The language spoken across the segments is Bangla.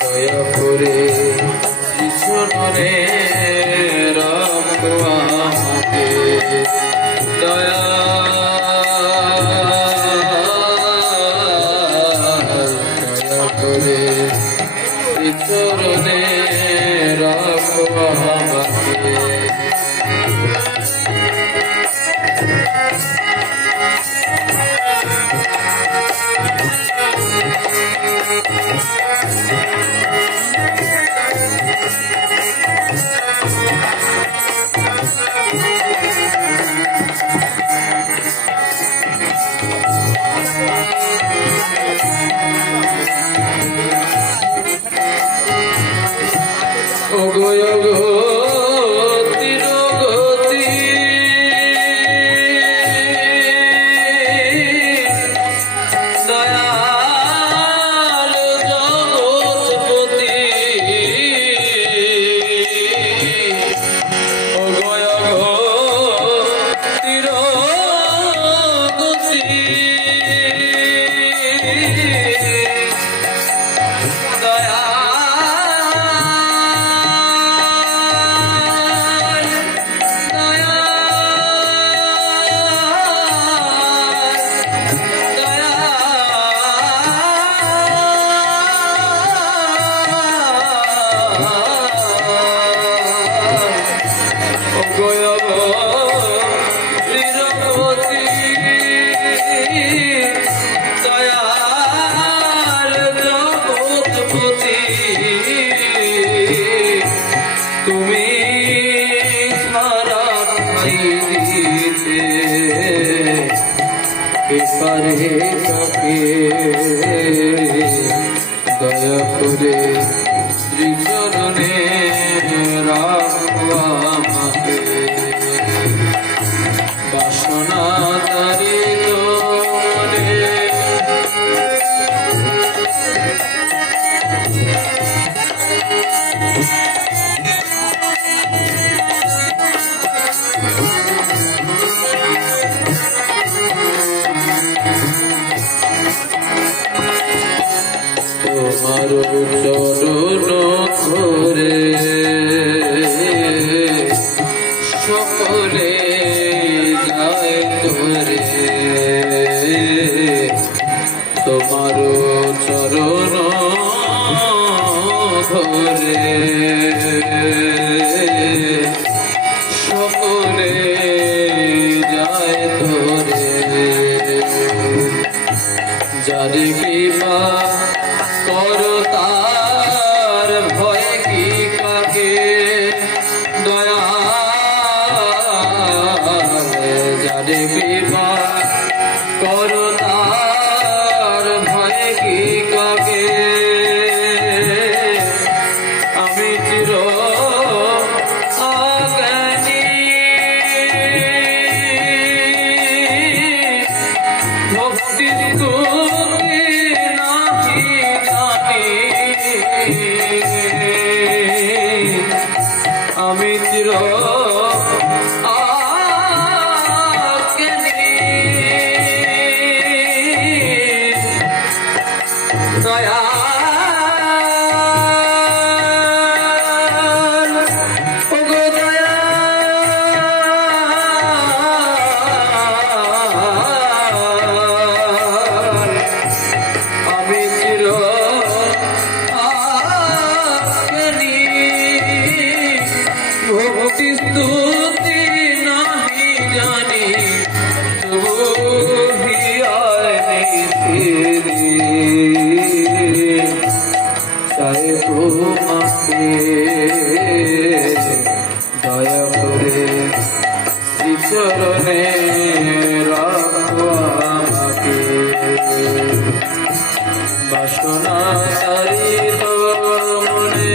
দয়া করে কৃষ্ণরে রাখো আমাকে দয়া করে চরণে রাখো আমাকে দয়া করে শ্রীচরণে রাখো আমাকে বাসনা তারিত মনে তোমার চরণ ধরে সকলে যায় ধরে তোমার চরণ ধরে সকলে যায় ধরে যারে কৃপা করো তার ভয় কি কাকে দয়া যারে কৃপা করো তার ভয় কি কাকে আমি চির অজ্ঞানী ভক্তি আমি চির দয়া আমি চির ভক্তি স্তুতি নাহি জানি চাই তোমাকে দয়া করে শ্রীচরণে রাখো আমাকে বাসনা তারিত মনে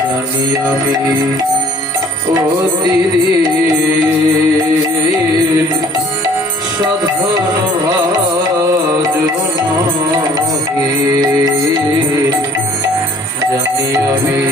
জানি আমি অতিরিক্ত সাধন ভাজ নহে জানি আমি